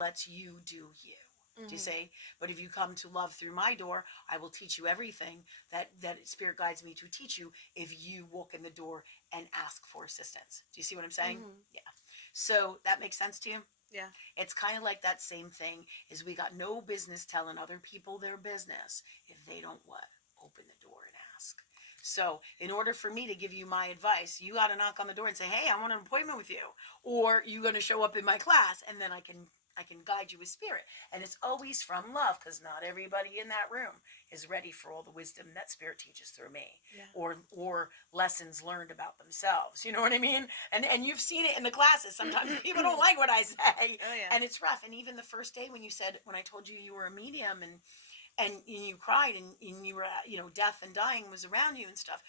lets you do you. Do you Mhm. say? But if you come to love through my door, I will teach you everything that Spirit guides me to teach you if you walk in the door and ask for assistance. Do you see what I'm saying? Mhm. Yeah. So that makes sense to you? Yeah. It's kind of like that same thing is we got no business telling other people their business if they don't what? Open the door and ask. So, in order for me to give you my advice, you got to knock on the door and say, "Hey, I want an appointment with you," or you're going to show up in my class, and then I can guide you with spirit, and it's always from love because not everybody in that room is ready for all the wisdom that spirit teaches through me, Yeah. or lessons learned about themselves. You know what I mean? And you've seen it in the classes. Sometimes people don't like what I say, Oh yeah. and it's rough. And even the first day when I told you you were a medium and you cried and you were death and dying was around you and stuff,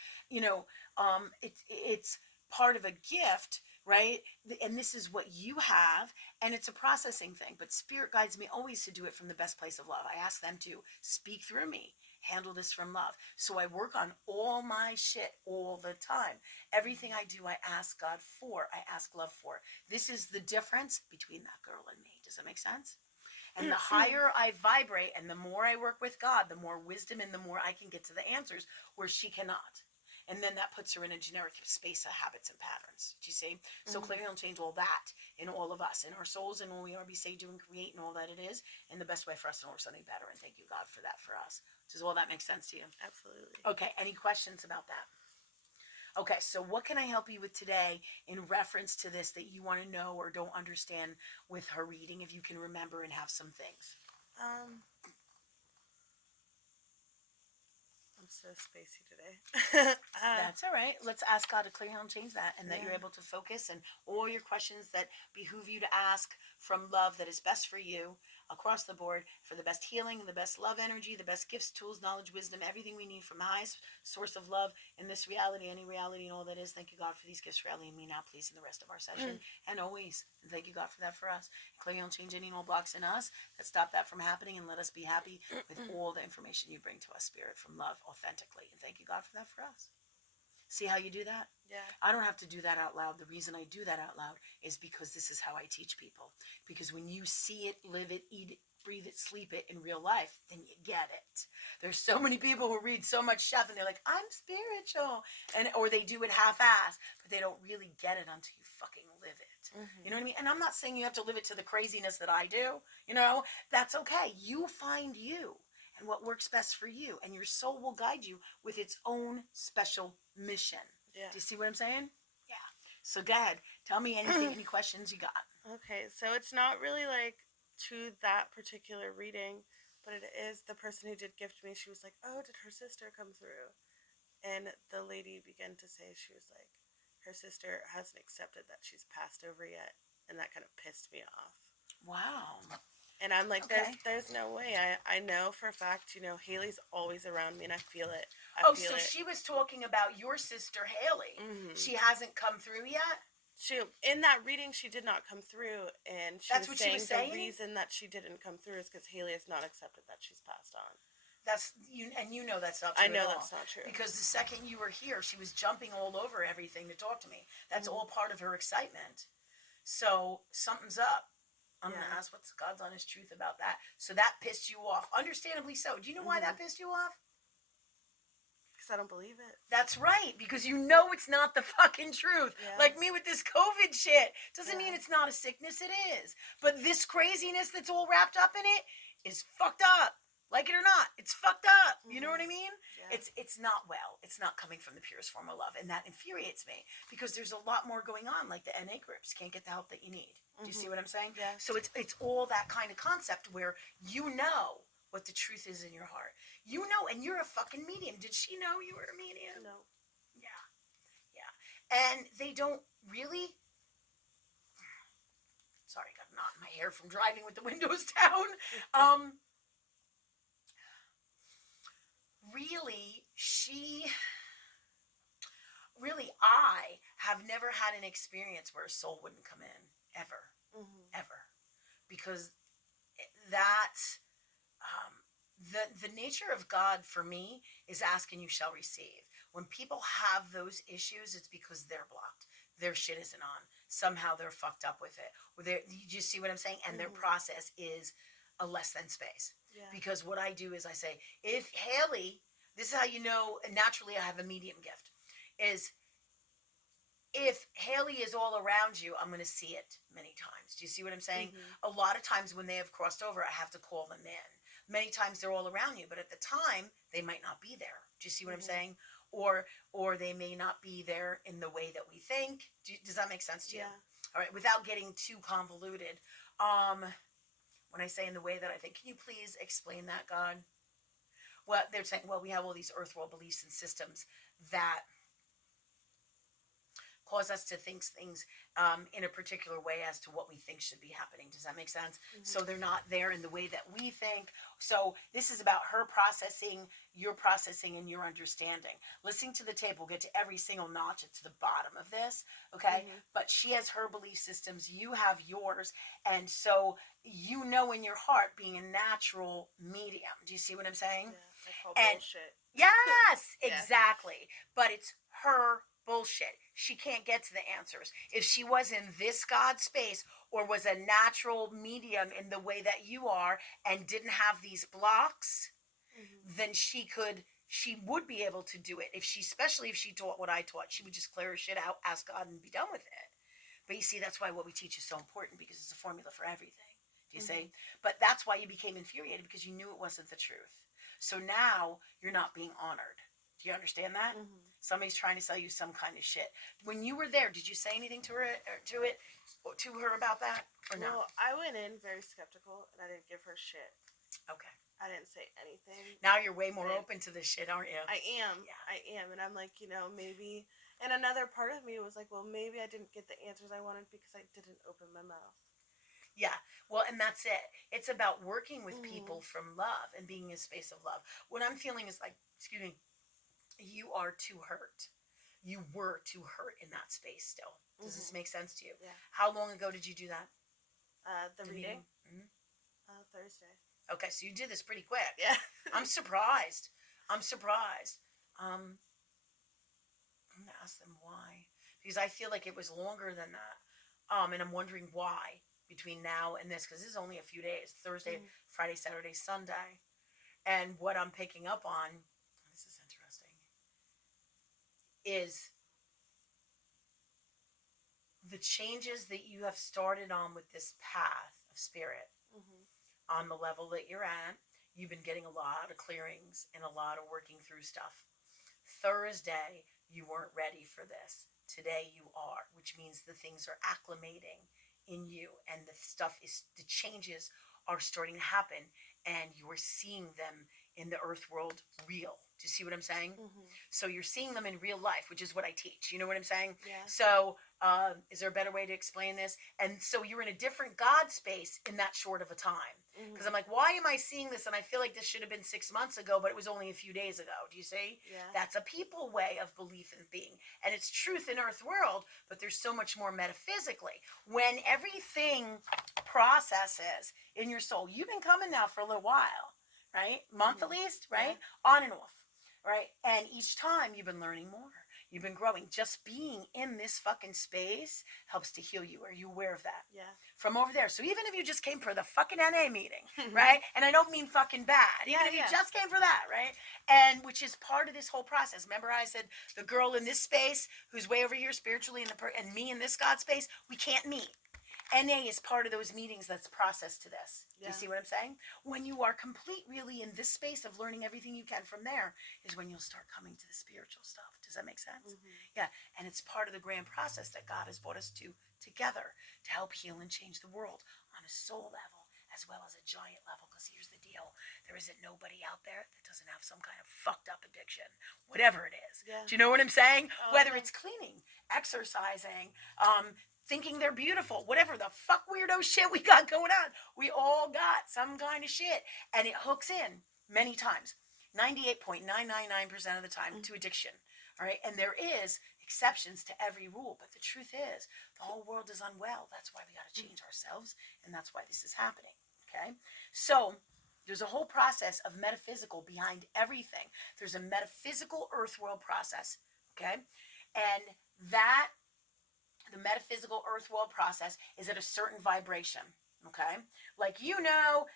it's part of a gift, right? And this is what you have, and it's a processing thing, but spirit guides me always to do it from the best place of love. I ask them to speak through me, handle this from love. So I work on all my shit all the time. Everything I do, I ask God for, I ask love for. This is the difference between that girl and me. Does that make sense? And the higher I vibrate and the more I work with God, the more wisdom and the more I can get to the answers where she cannot. And then that puts her in a generic space of habits and patterns. Do you see? So Mhm. clearly will change all that in all of us, in our souls, and when we are be say, do, and create, and all that it is, and the best way for us to know something better. And thank you, God, for that for us. Does all that make sense to you? Absolutely. Okay, any questions about that? Okay, so what can I help you with today in reference to this that you want to know or don't understand with her reading, if you can remember and have some things? Um, I'm so spacey today. That's all right. Let's ask God to clear and change that, and that you're Yeah. able to focus and all your questions that behoove you to ask from love that is best for you across the board for the best healing, the best love energy, the best gifts, tools, knowledge, wisdom, everything we need from the highest source of love in this reality, any reality, and all that is. Thank you, God, for these gifts, rallying me now, please, in the rest of our session, and always. And thank you, God, for that for us. Clear and change any and all blocks in us that stop that from happening, and let us be happy with all the information you bring to us, Spirit, from love authentically. And thank you, God, for that for us. See how you do that? Yeah. I don't have to do that out loud. The reason I do that out loud is because this is how I teach people. Because when you see it, live it, eat it, breathe it, sleep it in real life, then you get it. There's so many people who read so much stuff and they're like, I'm spiritual. And or they do it half-ass, but they don't really get it until you fucking live it. You know Mhm. what I mean? And I'm not saying you have to live it to the craziness that I do. That's okay. You find you and what works best for you, and your soul will guide you with its own special mission. Yeah. Do you see what I'm saying? Yeah. So, go ahead. Tell me anything, any questions you got. Okay, so it's not really like to that particular reading, but it is the person who did gift me. She was like, "Oh, did her sister come through?" And the lady began to say she was like, her sister hasn't accepted that she's passed over yet, and that kind of pissed me off. Wow. And I'm like, there's Okay. there's no way. I know for a fact, Haley's always around me, and I feel it. I Oh, feel so it. she was talking about your sister Haley. Mm-hmm. She hasn't come through yet. She in that reading she did not come through, and she That's was what she was saying the saying. reason that she didn't come through is because Haley has not accepted that she's passed on. That's you, and that's not I true at know all. that's not true. Because the second you were here, she was jumping all over everything to talk to me. That's Mm-hmm. all part of her excitement. So something's up. I'm gonna Yeah. ask what's God's honest truth about that. So that pissed you off, understandably so. Do you know why Mm-hmm. that pissed you off? Because I don't believe it. That's right, because you know it's not the fucking truth. Yeah. Like me with this COVID shit. Doesn't Yeah. mean it's not a sickness, it is. But this craziness that's all wrapped up in it is fucked up. Like it or not, it's fucked up. You know what I Mm-hmm. mean? Yeah. It's not well. It's not coming from the purest form of love. And that infuriates me because there's a lot more going on, like the NA groups can't get the help that you need. Do you see Mm-hmm. what I'm saying? Yeah. So it's all that kind of concept where you know what the truth is in your heart. You know, and you're a fucking medium. Did she know you were a medium? No. Yeah, yeah. And they don't really. Sorry, got a knot in my hair from driving with the windows down. Um, really, I have never had an experience where a soul wouldn't come in ever, Mm-hmm. ever, because that the nature of God for me is ask and you shall receive. When people have those issues, it's because they're blocked. Their shit isn't on. somehow they're fucked up with it. Or you just see what I'm saying? And their process is a less than space. Yeah. Because what I do is I say, if Haley, this is how you know naturally I have a medium gift, is if Haley is all around you, I'm going to see it many times. Do you see what I'm saying? A lot of times when they have crossed over, I have to call them in. Many times they're all around you, but at the time they might not be there. Do you see what I'm saying? Or they may not be there in the way that we think. Does that make sense to you? Yeah. All right. Without getting too convoluted, when I say in the way that I think, can you please explain that, God? Well, they're saying, well, we have all these earth world beliefs and systems that cause us to think things in a particular way as to what we think should be happening. Does that make sense? So they're not there in the way that we think. So this is about her processing, your processing, and your understanding. Listening to the tape, we'll get to every single notch to the bottom of this, okay? But she has her belief systems, you have yours, and so you know in your heart being a natural medium. Do you see what I'm saying? Yeah, I call And bullshit. yes, Yeah. exactly. But it's her bullshit. She can't get to the answers. If she was in this God space or was a natural medium in the way that you are and didn't have these blocks, then she would be able to do it. Especially if she taught what I taught, she would just clear her shit out, ask God, and be done with it. But you see, that's why what we teach is so important, because it's a formula for everything. Do you see? But that's why you became infuriated, because you knew it wasn't the truth. So now you're not being honored. Do you understand that? Somebody's trying to sell you some kind of shit. When you were there, did you say anything to her about that, or no? Well, I went in very skeptical, and I didn't give her shit. Okay. I didn't say anything. Now you're way more open to this shit, aren't you? I am. Yeah. I am. And I'm like, maybe. And another part of me was like, well, maybe I didn't get the answers I wanted because I didn't open my mouth. Yeah. Well, and that's it. It's about working with people from love and being in a space of love. What I'm feeling is like, excuse me, you are too hurt. You were too hurt in that space still. Does this make sense to you? Yeah. How long ago did you do that? The reading? Thursday. Okay, so you did this pretty quick. Yeah. I'm surprised. I'm going to ask them why. Because I feel like it was longer than that. And I'm wondering why between now and this. Because this is only a few days. Thursday, Friday, Saturday, Sunday. And what I'm picking up on, this is interesting, is the changes that you have started on with this path of spirit. On the level that you're at, you've been getting a lot of clearings and a lot of working through stuff. Thursday, you weren't ready for this. Today you are, which means the things are acclimating in you, and the changes are starting to happen, and you are seeing them in the earth world real. Do you see what I'm saying? So you're seeing them in real life, which is what I teach. You know what I'm saying? Yeah. So is there a better way to explain this? And so you're in a different God space in that short of a time. Because I'm like, why am I seeing this? And I feel like this should have been 6 months ago, but it was only a few days ago. Do you see? Yeah. That's a people way of belief and being. And it's truth in earth world, but there's so much more metaphysically. When everything processes in your soul, you've been coming now for a little while, right? Month at least, right? Yeah. On and off, right? And each time you've been learning more. You've been growing. Just being in this fucking space helps to heal you. Are you aware of that? Yeah. From over there. So even if you just came for the fucking NA meeting, right? And I don't mean fucking bad. Even if you just came for that, right? And which is part of this whole process. Remember I said the girl in this space who's way over here spiritually and me in this God space, we can't meet. NA is part of those meetings that's processed to this. Do you see what I'm saying? When you are complete really in this space of learning everything you can from there is when you'll start coming to the spiritual stuff. Does that make sense? Yeah. And it's part of the grand process that God has brought us to together to help heal and change the world on a soul level as well as a giant level. Because here's the deal. There isn't nobody out there that doesn't have some kind of fucked up addiction, whatever it is. Yeah. Do you know what I'm saying? Whether it's cleaning, exercising, thinking they're beautiful, whatever the fuck weirdo shit we got going on. We all got some kind of shit. And it hooks in many times, 98.999% of the time to addiction. All right. And there is exceptions to every rule. But the truth is the whole world is unwell. That's why we got to change ourselves. And that's why this is happening. Okay. So there's a whole process of metaphysical behind everything. There's a metaphysical earth world process. Okay. And that The metaphysical earth world process is at a certain vibration. Okay. Like,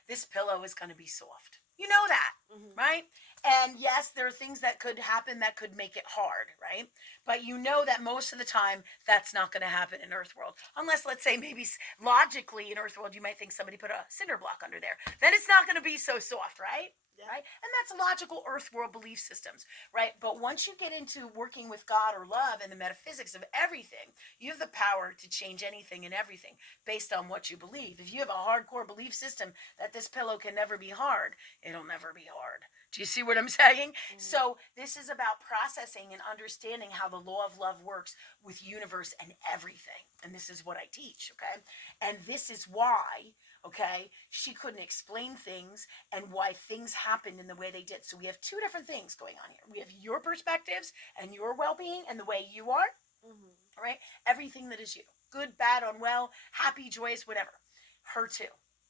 this pillow is going to be soft. You know that, Hmm. right? And yes, there are things that could happen that could make it hard, right? But you know that most of the time that's not going to happen in earth world. Unless, let's say, maybe logically in earth world, you might think somebody put a cinder block under there. Then it's not going to be so soft, right? Yeah. Right? And that's logical earth world belief systems, right? But once you get into working with God or love and the metaphysics of everything, you have the power to change anything and everything based on what you believe. If you have a hardcore belief system that this pillow can never be hard, it'll never be hard. Do you see what I'm saying? Hmm. So this is about processing and understanding how the law of love works with universe and everything. And this is what I teach, okay? And this is why, okay, she couldn't explain things and why things happened in the way they did. So we have two different things going on here. We have your perspectives and your well-being and the way you are, Hmm. all right? Everything that is you. Good, bad, unwell, happy, joyous, whatever. Her too.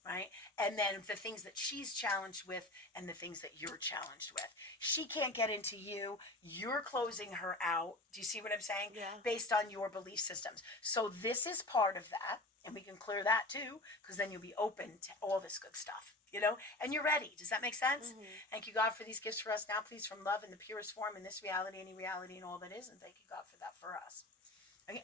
Right? And then the things that she's challenged with and the things that you're challenged with. She can't get into you. You're closing her out. Do you see what I'm saying? Yeah. Based on your belief systems. So this is part of that. And we can clear that too, because then you'll be open to all this good stuff, and you're ready. Does that make sense? Hmm. Thank you, God, for these gifts for us now, please, from love in the purest form in this reality, any reality, and all that is. And thank you, God, for that for us.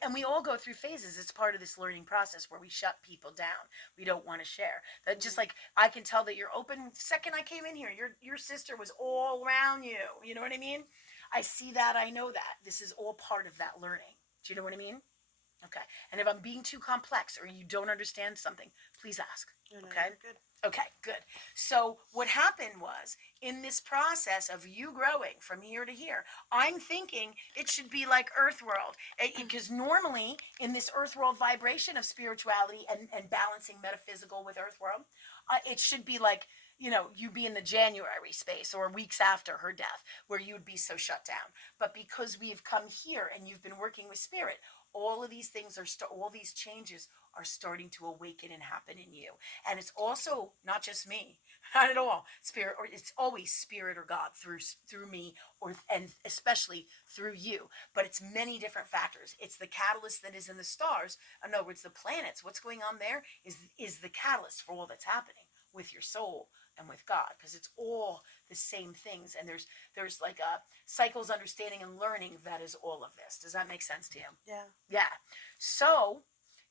And we all go through phases. It's part of this learning process where we shut people down. We don't want to share. That just like I can tell that you're open. The second I came in here, your sister was all around you. You know what I mean? I see that. I know that. This is all part of that learning. Do you know what I mean? Okay. And if I'm being too complex or you don't understand something, please ask. No, Okay. you're good. Okay, good. So what happened was in this process of you growing from here to here, I'm thinking it should be like Earth World. Because normally in this Earth World vibration of spirituality and balancing metaphysical with Earth World, it should be like, you be in the January space or weeks after her death where you would be so shut down. But because we've come here and you've been working with spirit, all of these things all these changes are starting to awaken and happen in you. And it's also not just me, not at all spirit, or it's always spirit or God through me, and especially through you. But it's many different factors. It's the catalyst that is in the stars. In other words, the planets. What's going on there is the catalyst for all that's happening with your soul and with God, because it's all the same things. And there's like a cycles, understanding, and learning that is all of this. Does that make sense to you? Yeah. Yeah. So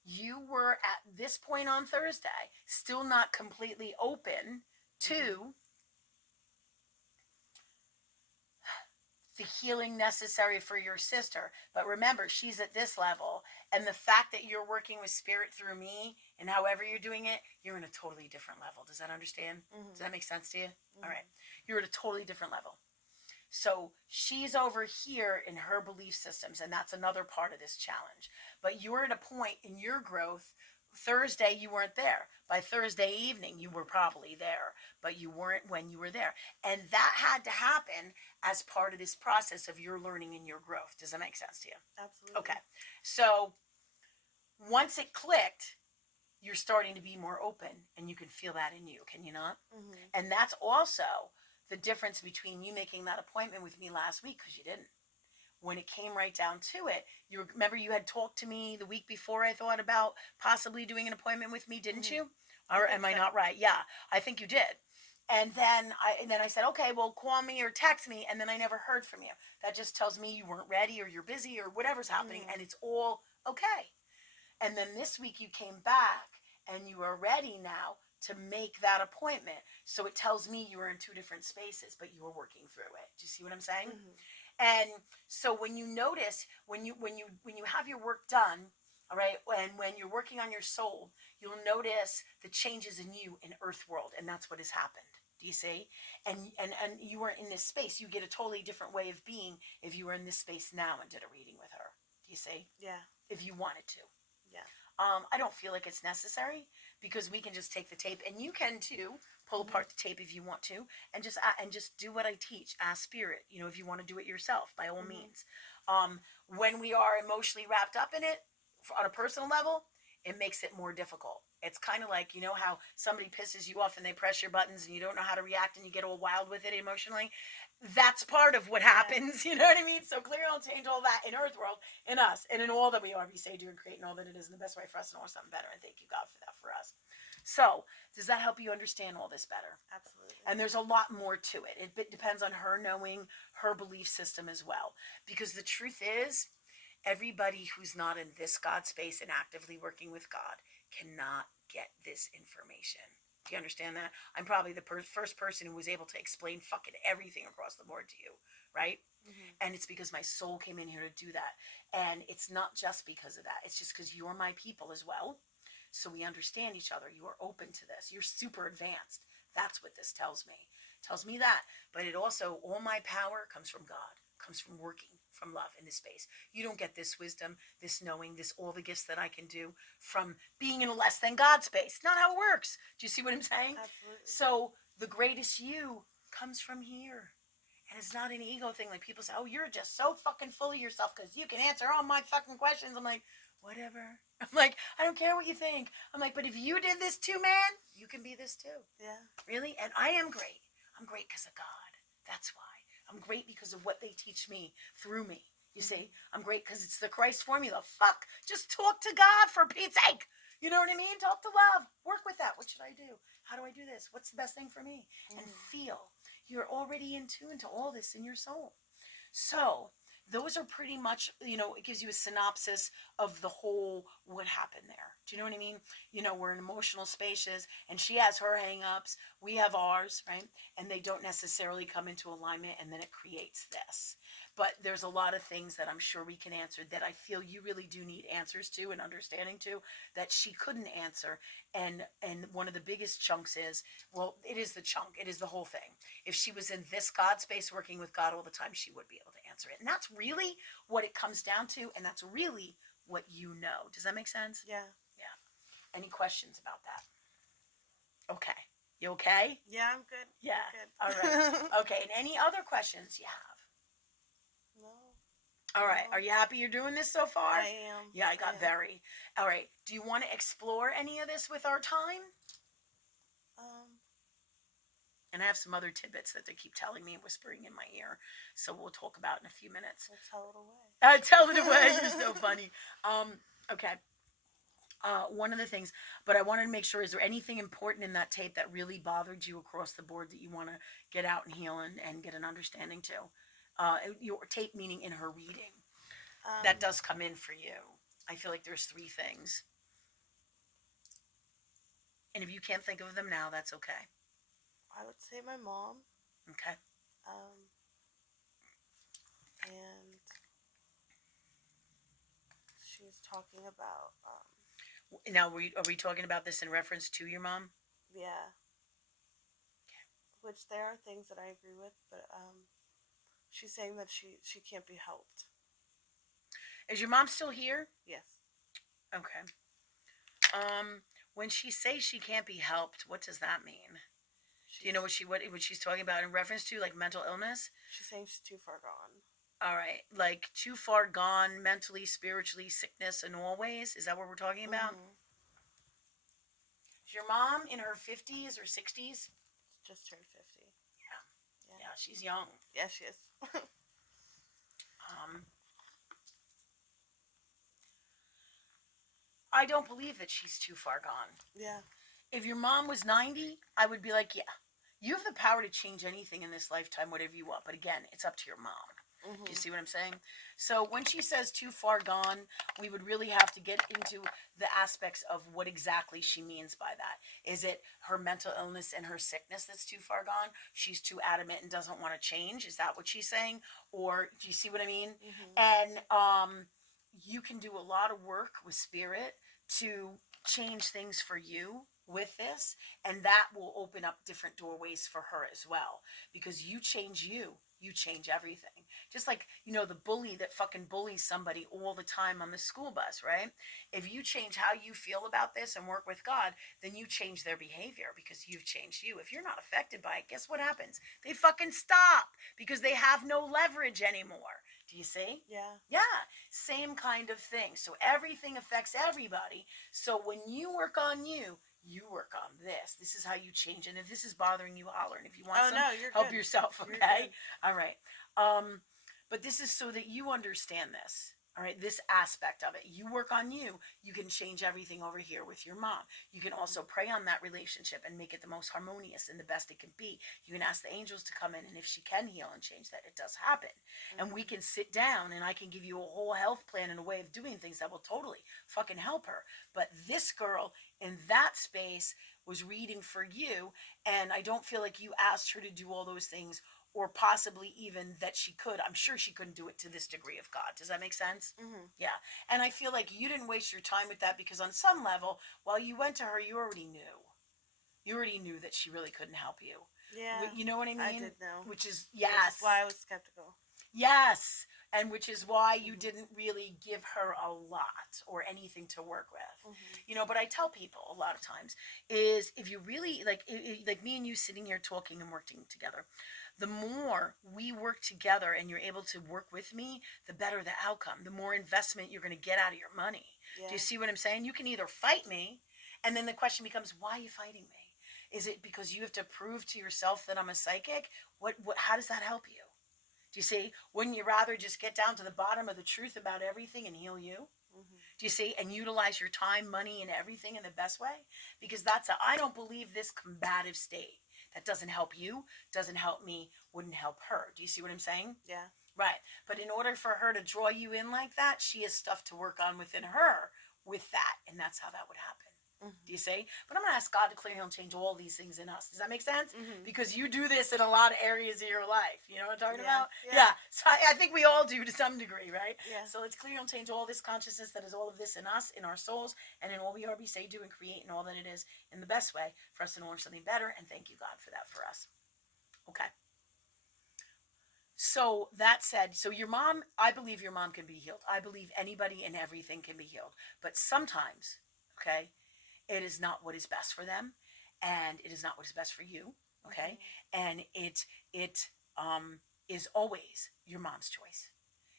you were at this point on Thursday still not completely open to the healing necessary for your sister. But remember, she's at this level. And the fact that you're working with spirit through me and however you're doing it, you're in a totally different level. Does that understand? Hmm. Does that make sense to you? Hmm. All right. You're at a totally different level. So she's over here in her belief systems, and that's another part of this challenge. But you're at a point in your growth. Thursday, you weren't there. By Thursday evening, you were probably there, but you weren't when you were there. And that had to happen as part of this process of your learning and your growth. Does that make sense to you? Absolutely. Okay. So once it clicked, you're starting to be more open, and you can feel that in you, can you not? Hmm. And that's also the difference between you making that appointment with me last week, because you didn't. When it came right down to it, you remember you had talked to me the week before, I thought, about possibly doing an appointment with me, didn't Mhm. you? Or am I not right? Yeah, I think you did. And then I said, okay, well, call me or text me, and then I never heard from you. That just tells me you weren't ready or you're busy or whatever's happening, Mhm. and it's all okay. And then this week you came back and you are ready now to make that appointment. So it tells me you were in two different spaces, but you were working through it. Do you see what I'm saying? Mhm. And so when you notice, when you have your work done, all right, and when you're working on your soul, you'll notice the changes in you in Earth World, and that's what has happened. Do you see? And you were in this space. You get a totally different way of being if you were in this space now and did a reading with her. Do you see? Yeah. If you wanted to. Yeah. I don't feel like it's necessary because we can just take the tape, and you can too pull Mhm. apart the tape if you want to, and just do what I teach. Ask spirit, if you want to do it yourself, by all Mhm. means. When we are emotionally wrapped up in it on a personal level, it makes it more difficult. It's kind of like, you know how somebody pisses you off and they press your buttons and you don't know how to react and you get all wild with it emotionally? That's part of what Yeah. happens, you know what I mean? So clear will change all that in Earth World, in us, and in all that we are, be, say, do, and create, and all that it is in the best way for us and all something better. And thank you, God, for that for us. So, does that help you understand all this better? Absolutely. And there's a lot more to it. It depends on her knowing her belief system as well. Because the truth is, everybody who's not in this God space and actively working with God cannot get this information. Do you understand that? I'm probably the first person who was able to explain fucking everything across the board to you, right? Mm-hmm. And it's because my soul came in here to do that. And it's not just because of that. It's just because you're my people as well. So we understand each other. You are open to this. You're super advanced. That's what this tells me. It tells me that. But it also, all my power comes from God, comes from working from love in this space. You don't get this wisdom, this knowing, this all the gifts that I can do from being in a less than God space. Not how it works. Do you see what I'm saying? Absolutely. So the greatest you comes from here. And it's not an ego thing. Like people say, oh, you're just so fucking full of yourself because you can answer all my fucking questions. I'm like, whatever. I'm like, I don't care what you think. I'm like, but if you did this too, man, you can be this too. Yeah. Really? And I am great. I'm great because of God. That's why. I'm great because of what they teach me through me. You see? I'm great because it's the Christ formula. Fuck. Just talk to God for Pete's sake. You know what I mean? Talk to love. Work with that. What should I do? How do I do this? What's the best thing for me? And feel. You're already in tune to all this in your soul. So those are pretty much, it gives you a synopsis of the whole what happened there. Do you know what I mean? We're in emotional spaces and she has her hang-ups, we have ours, right? And they don't necessarily come into alignment and then it creates this. But there's a lot of things that I'm sure we can answer that I feel you really do need answers to and understanding to that she couldn't answer. And one of the biggest chunks is, well, it is the chunk, it is the whole thing. If she was in this God space working with God all the time, she would be able to answer it. And that's really what it comes down to, and that's really what you know. Does that make sense? Yeah. Yeah. Any questions about that? Okay. You okay? Yeah, I'm good. Yeah. I'm good. All right. Okay. And any other questions you have? No. All right. No. Are you happy you're doing this so far? I am. Yeah, I got am. very. All right. Do you want to explore any of this with our time? And I have some other tidbits that they keep telling me and whispering in my ear. So we'll talk about in a few minutes. We'll tell it away. Tell it away. You're so funny. Okay. One of the things, but I wanted to make sure, is there anything important in that tape that really bothered you across the board that you want to get out and heal and get an understanding to? Your tape meaning in her reading. That does come in for you. I feel like there's 3 things. And if you can't think of them now, that's okay. I would say my mom. Okay. And she was talking about Now, are we talking about this in reference to your mom? yeah. Okay. Which there are things that I agree with, but she's saying that she can't be helped. Is your mom still here? Yes. Okay. When she says she can't be helped, what does that mean? Do you know what she's talking about in reference to, like mental illness? She's saying she's too far gone. All right, like too far gone mentally, spiritually, sickness in all ways. Is that what we're talking about? Is your mom in her 50s or 60s? Just turned 50. Yeah, she's young. Yeah, she is. I don't believe that she's too far gone. Yeah. If your mom was 90, I would be like, yeah, you have the power to change anything in this lifetime, whatever you want. But again, it's up to your mom. Do you see what I'm saying? So when she says too far gone, we would really have to get into the aspects of what exactly she means by that. Is it her mental illness and her sickness that's too far gone? She's too adamant and doesn't want to change. Is that what she's saying? Or do you see what I mean? And you can do a lot of work with spirit to change things for you with this, and that will open up different doorways for her as well, because you change you you change everything. Just like, the bully that fucking bullies somebody all the time on the school bus, right? If you change how you feel about this and work with God, then you change their behavior because you've changed you. If you're not affected by it, guess what happens? They fucking stop because they have no leverage anymore. Do you see? Yeah. Yeah, same kind of thing. So everything affects everybody. So when you work on you, you work on this. This is how you change. And if this is bothering you, holler. And if you want Oh some, no, you're help good. yourself, You're okay? good. All right. But this is so that you understand this. All right, this aspect of it. You work on you, you can change everything over here with your mom. You can also pray on that relationship and make it the most harmonious and the best it can be. You can ask the angels to come in, and if she can heal and change that, it does happen. And we can sit down and I can give you a whole health plan and a way of doing things that will totally fucking help her. But this girl in that space was reading for you, and I don't feel like you asked her to do all those things, or possibly even that she could. I'm sure she couldn't do it to this degree of God. Does that make sense? Mm-hmm. Yeah. And I feel like you didn't waste your time with that because on some level, while you went to her, you already knew. You already knew that she really couldn't help you. Yeah. You know what I mean? I did know. Which is, Which is yes. why I was skeptical. Yes. And which is why you didn't really give her a lot or anything to work with. But I tell people a lot of times is if you really like me and you sitting here talking and working together, the more we work together and you're able to work with me, the better the outcome, the more investment you're going to get out of your money. Yeah. Do you see what I'm saying? You can either fight me, and then the question becomes, why are you fighting me? Is it because you have to prove to yourself that I'm a psychic? How does that help you? Do you see? Wouldn't you rather just get down to the bottom of the truth about everything and heal you? Do you see? And utilize your time, money, and everything in the best way? Because I don't believe this combative state that doesn't help you, doesn't help me, wouldn't help her. Do you see what I'm saying? Yeah. Right. But in order for her to draw you in like that, she has stuff to work on within her with that. And that's how that would happen. Do you see? But I'm going to ask God to clear, heal, and change all these things in us. Does that make sense? Because you do this in a lot of areas of your life. You know what I'm talking about? Yeah. So I think we all do to some degree, right? Yeah. So let's clear, heal, and change all this consciousness that is all of this in us, in our souls, and in all we are, be, say, do, and create, and all that it is in the best way for us to learn something better. And thank you, God, for that for us. Okay. So that said, so your mom, I believe your mom can be healed. I believe anybody and everything can be healed. But sometimes, okay, it is not what is best for them, and it is not what is best for you, okay? And it is always your mom's choice.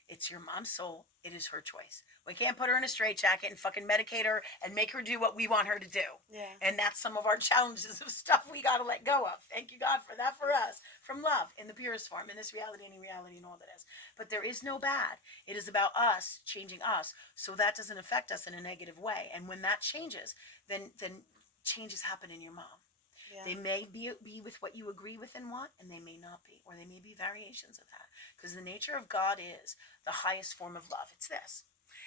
It's your mom's soul. It is her choice. We can't put her in a straitjacket and fucking medicate her and make her do what we want her to do. Yeah. And that's some of our challenges of stuff we got to let go of. Thank you, God, for that for us. From love, in the purest form, in this reality, any reality, and all that is. But there is no bad. It is about us changing us, so that doesn't affect us in a negative way. And when that changes, then changes happen in your mom. Yeah. They may be with what you agree with and want, and they may not be, or they may be variations of that. Because the nature of God is the highest form of love. It's this.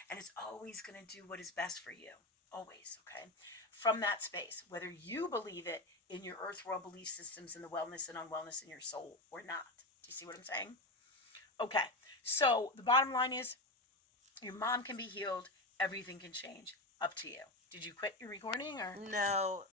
And it's always going to do what is best for you. Always, okay? From that space, whether you believe it in your earth world belief systems and the wellness and unwellness in your soul or not. Do you see what I'm saying? Okay, so the bottom line is your mom can be healed. Everything can change. Up to you. Did you quit your recording or? No.